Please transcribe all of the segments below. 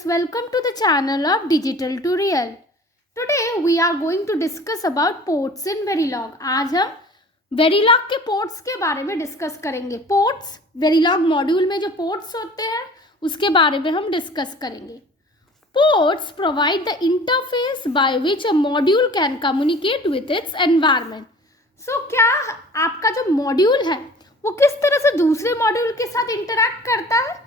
students, welcome to the channel of Digital to Real. Today we are going to discuss about ports in Verilog. आज हम Verilog के ports के बारे में discuss करेंगे. Ports Verilog module में जो ports होते हैं उसके बारे में हम discuss करेंगे. Ports provide the interface by which a module can communicate with its environment. So क्या आपका जो module है वो किस तरह से दूसरे module के साथ interact करता है?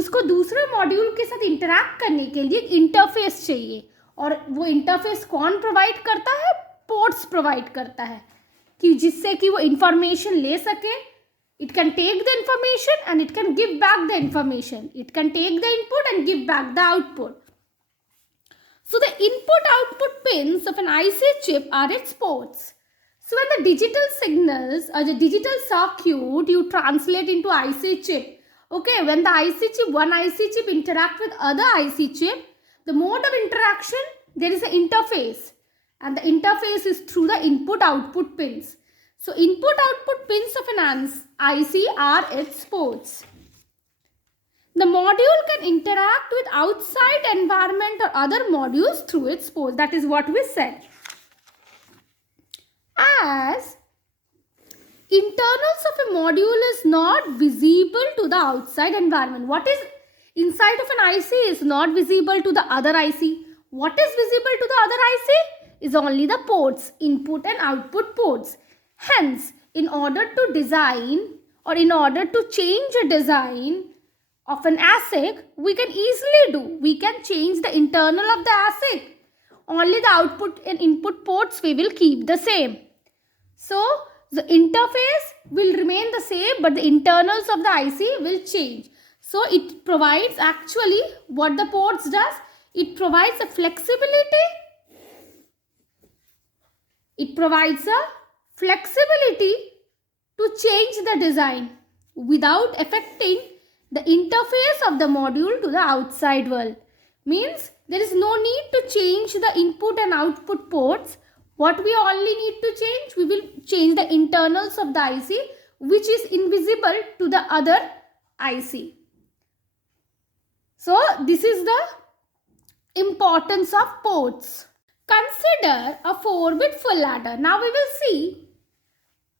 उसको दूसरे मॉड्यूल के साथ इंटरैक्ट करने के लिए इंटरफेस चाहिए और वो इंटरफेस कौन प्रोवाइड करता है? पोर्ट्स प्रोवाइड करता है कि जिससे कि वो इंफॉर्मेशन ले सके. It can take the information and it can give back the information. It can take the input and give back the output. So the input output pins of an IC chip are its ports. So when the digital signals or the digital circuit you translate into IC chip. Okay, when the IC chip, one IC chip interact with other IC chip, the mode of interaction, there is an interface. And the interface is through the input-output pins. So, input-output pins of an IC are its ports. The module can interact with outside environment or other modules through its ports. That is what we said. As internals of a module is not visible to the outside environment. What is inside of an IC is not visible to the other IC. What is visible to the other IC is only the ports, input and output ports. Hence, in order to design or in order to change a design of an ASIC, we can easily do. We can change the internal of the ASIC. Only the output and input ports we will keep the same. So, the interface will remain the same, but the internals of the IC will change. So, it provides actually what the ports does. It provides a flexibility. It provides a flexibility to change the design without affecting the interface of the module to the outside world. Means there is no need to change the input and output ports. What we only need to change, we will change the internals of the IC which is invisible to the other IC. So, this is the importance of ports. Consider a 4-bit full ladder. Now, we will see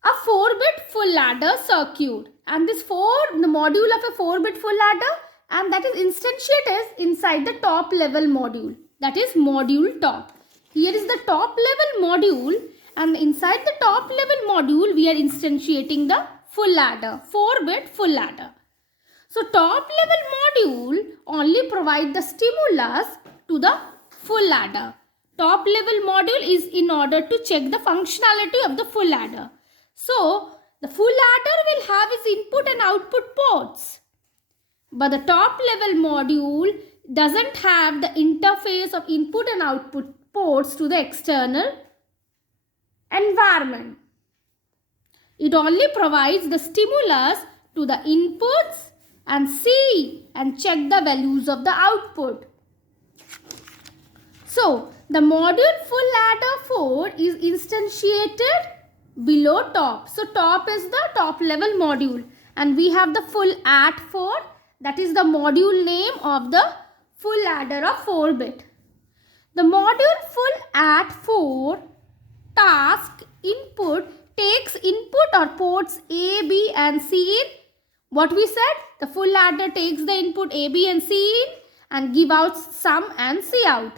a 4-bit full ladder circuit. And this the module of a 4-bit full ladder, and that is instantiated inside the top level module. That is module top. Here is the top level module, and inside the top level module we are instantiating the full ladder, 4-bit full ladder. So top level module only provide the stimulus to the full ladder. Top level module is in order to check the functionality of the full ladder. So the full ladder will have its input and output ports. But the top level module doesn't have the interface of input and output ports to the external environment. It only provides the stimulus to the inputs and see and check the values of the output. So, the module full ladder 4 is instantiated below top. So, top is the top level module and we have the full at 4, that is the module name of the full ladder of 4-bit. The module full at 4 task input takes input or ports A, B and C in. What we said? The full ladder takes the input A, B and C in and give out sum and C out.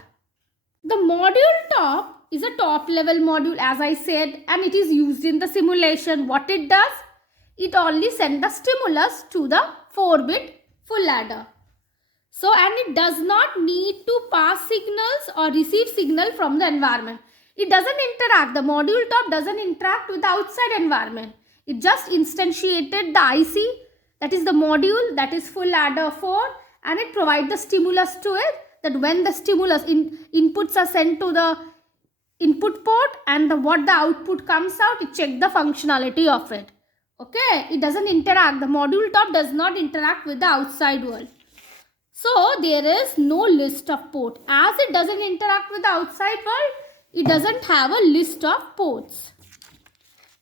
The module top is a top level module as I said, and it is used in the simulation. What it does? It only sends the stimulus to the 4-bit full ladder. So, and it does not need to pass signals or receive signal from the environment. It doesn't interact. The module top doesn't interact with the outside environment. It just instantiated the IC, that is the module, that is full ladder 4, and it provides the stimulus to it, that when the stimulus inputs are sent to the input port and what the output comes out, it checks the functionality of it. Okay, it doesn't interact. The module top does not interact with the outside world. So, there is no list of port. As it doesn't interact with the outside world, it doesn't have a list of ports.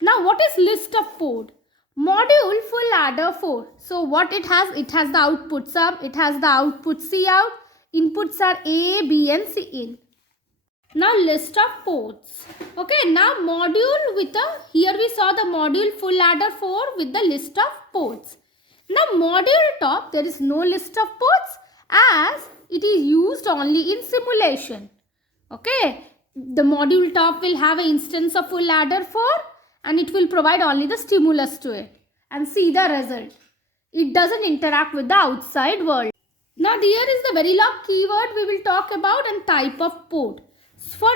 Now, what is list of port? Module full ladder 4. So, what it has the output sum, it has the output C out, Inputs are A, B and C in. Now list of ports. Okay, now module with here we saw the module full adder 4 with the list of ports. Now module top, there is no list of ports as it is used only in simulation. Okay, the module top will have an instance of full adder 4 and it will provide only the stimulus to it and see the result. It doesn't interact with the outside world. Now here is the Verilog keyword we will talk about and type of port. For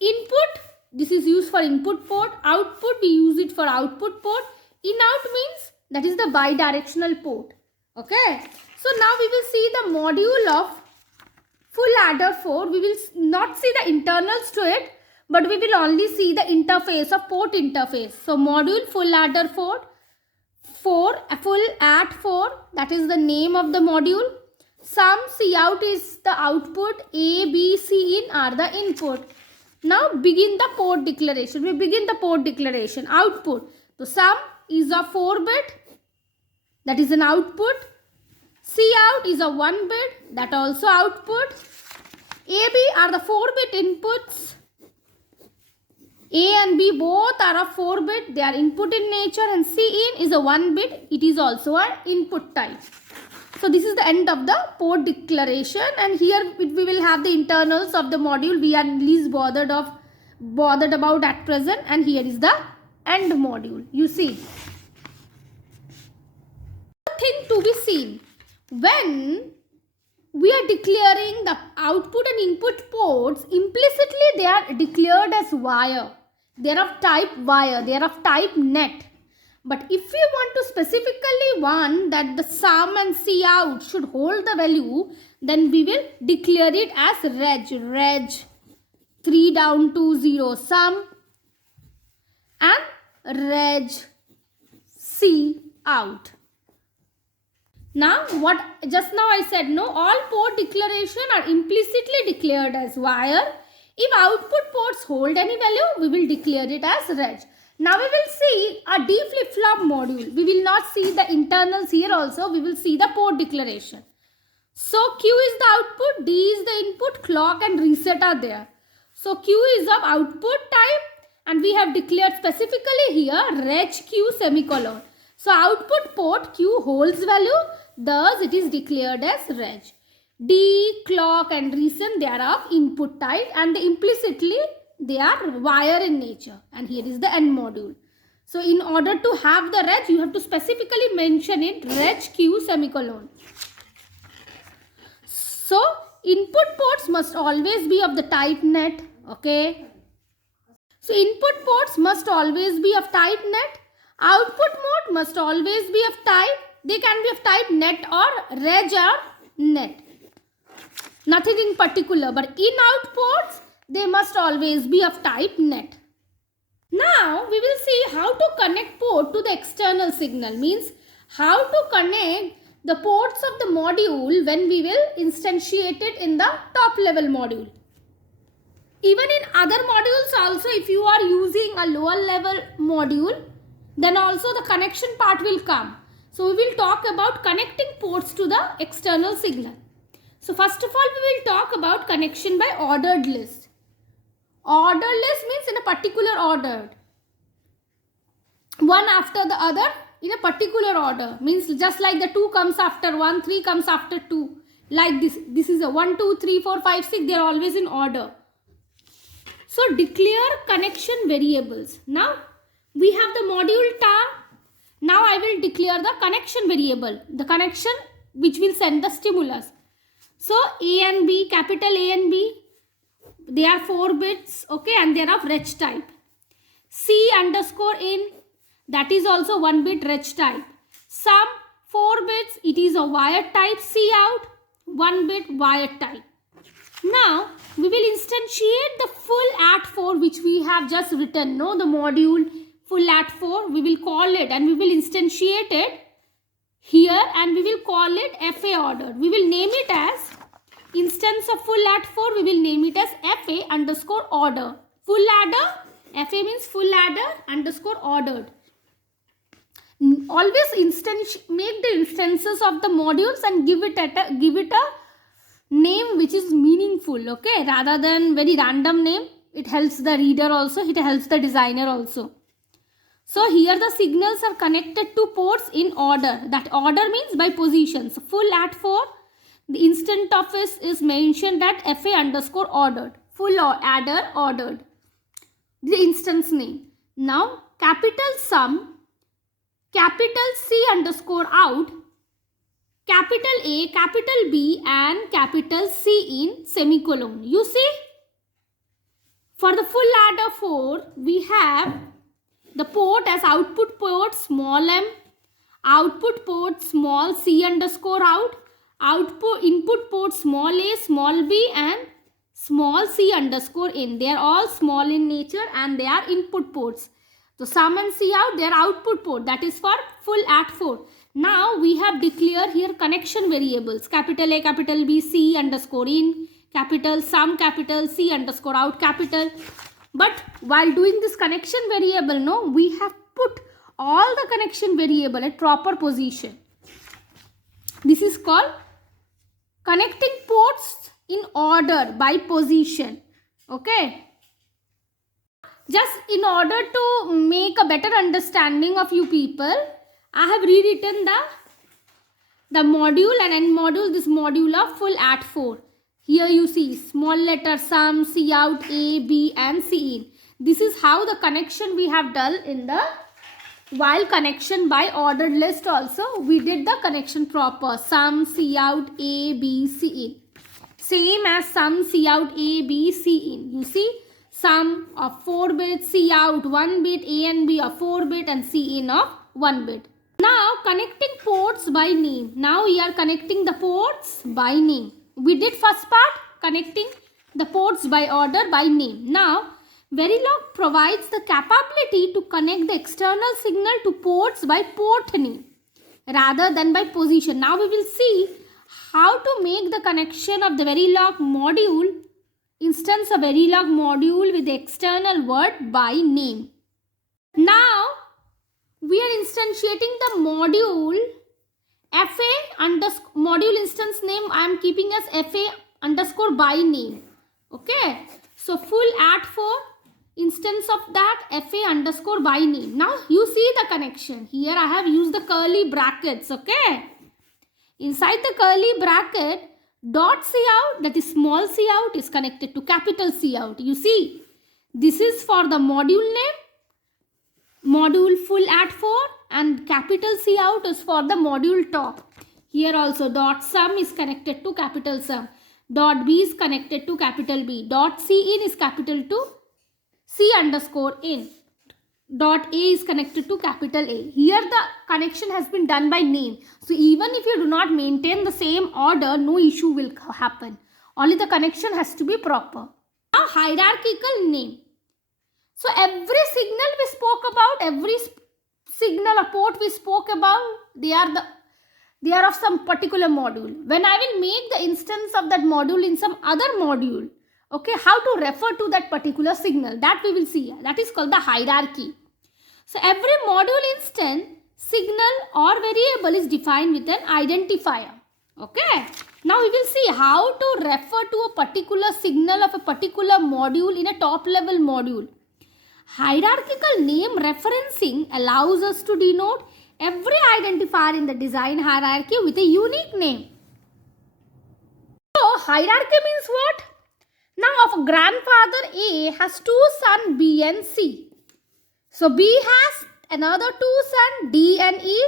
input, this is used for input port. Output, we use it for output port. In-out means that is the bidirectional port. Okay. So now we will see the module of full adder 4. We will not see the internals to it, but we will only see the interface of port interface. So module full adder 4, full add 4, that is the name of the module. Sum Cout is the output, A, B, C in are the input. Now begin the port declaration. We begin the port declaration. Output. So sum is a 4-bit, that is an output. Cout is a 1-bit, that also output. A, B are the 4-bit inputs. A and B both are of 4-bit, they are input in nature, and C in is a 1-bit, it is also an input type. So this is the end of the port declaration, and here we will have the internals of the module we are least bothered about at present, and here is the end module. You see. Thing to be seen. When we are declaring the output and input ports, implicitly they are declared as wire. They are of type wire, they are of type net. But if we want to specifically want that the sum and Cout should hold the value, then we will declare it as reg 3 down to 0 sum and reg Cout. Now just now I said no, all port declaration are implicitly declared as wire. If output ports hold any value, we will declare it as reg. Now we will see a D flip-flop module. We will not see the internals here also. We will see the port declaration. So Q is the output, D is the input, clock and reset are there. So Q is of output type and we have declared specifically here reg Q semicolon. So output port Q holds value, thus it is declared as reg. D, clock and reset, they are of input type and implicitly they are wire in nature, and here is the end module. So in order to have the reg, you have to specifically mention it reg Q semicolon. So input ports must always be of the type net. Okay. So input ports must always be of type net. Output mode must always be of type. They can be of type net or reg or net. Nothing in particular, but in-out ports, they must always be of type net. Now we will see how to connect port to the external signal, means how to connect the ports of the module when we will instantiate it in the top level module. Even in other modules also, if you are using a lower level module, then also the connection part will come. So we will talk about connecting ports to the external signal. So first of all, we will talk about connection by ordered list. Ordered list means in a particular order. One after the other in a particular order. Means just like the 2 comes after 1, 3 comes after 2. Like this. This is a 1, 2, 3, 4, 5, 6. They are always in order. So declare connection variables. Now we have the module tar. Now I will declare the connection variable. The connection which will send the stimulus. So A and B, capital A and B. They are 4 bits, okay, and they are of reg type. C underscore in, that is also 1-bit reg type. Sum 4 bits, it is a wire type. Cout 1-bit wire type. Now we will instantiate the full at4 which we have just written. No, the module full at4. We will call it and we will instantiate it here and we will call it FA ordered. We will name it as instance of full at4, we will name it as FA underscore order. Full adder, FA means full adder underscore ordered. Always make the instances of the modules and give it a name which is meaningful, okay, rather than very random name. It helps the reader also, it helps the designer also. So here the signals are connected to ports in order. That order means by position. So full @4, the instant office is mentioned at FA underscore ordered. Full or adder ordered. The instance name. Now capital sum, capital C underscore out, capital A, capital B and capital C in semicolon. You see, for the full adder 4, we have the port as output port small m, output port small c underscore out, output input port small a, small b and small c underscore in. They are all small in nature and they are input ports. So sum and c out, they are output port. That is for full @4. Now we have declared here connection variables. Capital A, capital B, C underscore in, capital sum, capital C underscore out, capital. But while doing this connection variable, no, we have put all the connection variable at proper position. This is called connecting ports in order by position. Okay. Just in order to make a better understanding of you people, I have rewritten the module and end module, this module of full @4. Here you see small letter sum, C out, A, B and C in. This is how the connection we have done in the while connection by ordered list also. We did the connection proper. Sum, C out, A, B, C in. Same as sum, C out, A, B, C in. You see, sum of 4 bits, C out 1 bit, A and B of 4 bit and C in of 1 bit. Now connecting ports by name. Now we are connecting the ports by name. We did first part, connecting the ports by order by name. Now Verilog provides the capability to connect the external signal to ports by port name rather than by position. Now we will see how to make the connection of the Verilog module, instance of Verilog module with the external word by name. Now we are instantiating the module FA underscore module instance name I am keeping as FA underscore by name. Okay. So full @4 instance of that FA underscore by name. Now you see the connection. Here I have used the curly brackets. Okay. Inside the curly bracket, dot C out, that is small c out, is connected to capital C out. You see, this is for the module name, module full @4, and capital C out is for the module top. Here also dot sum is connected to capital sum. Dot B is connected to capital B. Dot C in is capital to C underscore in. Dot A is connected to capital A. Here the connection has been done by name. So even if you do not maintain the same order, no issue will happen. Only the connection has to be proper. Now hierarchical name. So every signal we spoke about, every signal or port we spoke about, they are of some particular module. When I will make the instance of that module in some other module, okay, how to refer to that particular signal, that we will see. That is called the hierarchy. So every module instance, signal or variable is defined with an identifier. Okay. Now we will see how to refer to a particular signal of a particular module in a top level module. Hierarchical name referencing allows us to denote every identifier in the design hierarchy with a unique name. So hierarchy means what? Now of grandfather A has two sons B and C. So B has another two sons D and E.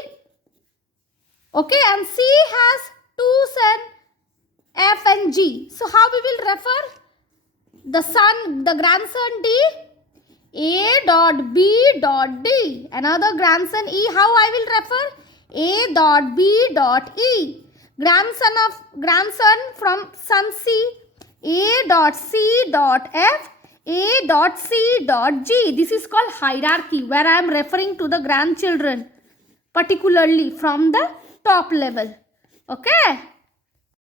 Okay, and C has two sons F and G. So how we will refer the grandson D? A dot B dot D. Another grandson E, how I will refer? A dot B dot E. Grandson from son C. A dot C dot F. A dot C dot G. This is called hierarchy, where I am referring to the grandchildren, particularly from the top level. Okay.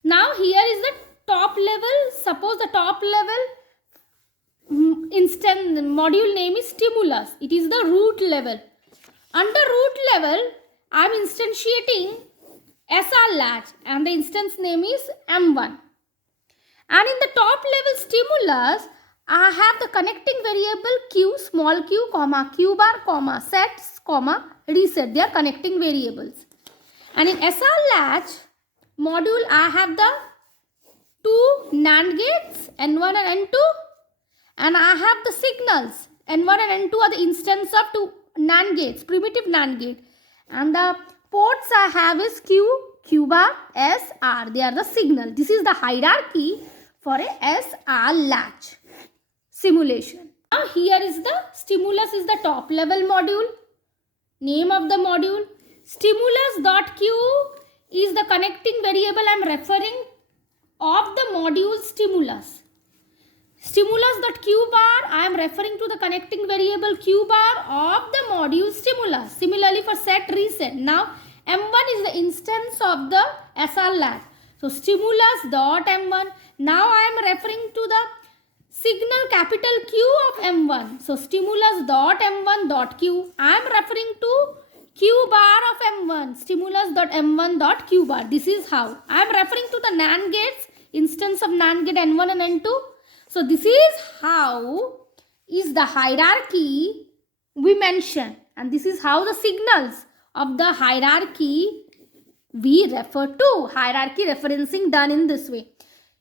Now here is the top level. Suppose the top level instance module name is stimulus. It is the root level. Under root level, I am instantiating SR latch and the instance name is M1. And in the top level stimulus, I have the connecting variable q, small q, comma, q bar, comma, sets, comma, reset. They are connecting variables. And in SR latch module, I have the two NAND gates, N1 and N2. And I have the signals. N1 and N2 are the instance of two NAND gates, primitive NAND gate. And the ports I have is Q, Q bar, S, R. They are the signal. This is the hierarchy for a SR latch simulation. Now here is the stimulus is the top level module. Name of the module. Stimulus.q is the connecting variable I am referring of the module stimulus. Stimulus.q bar, I am referring to the connecting variable q bar of the module stimulus. Similarly for set reset. Now M1 is the instance of the SR latch. So stimulus.M1. Now I am referring to the signal capital Q of M1. So stimulus.M1.q. I am referring to q bar of M1. Stimulus.M1.q bar. This is how. I am referring to the NAND gates. Instance of NAND gate N1 and N2. So this is how is the hierarchy we mention, and this is how the signals of the hierarchy we refer to. Hierarchy referencing done in this way.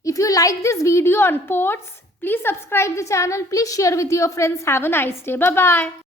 If you like this video on ports, please subscribe the channel. Please share with your friends. Have a nice day. Bye-bye.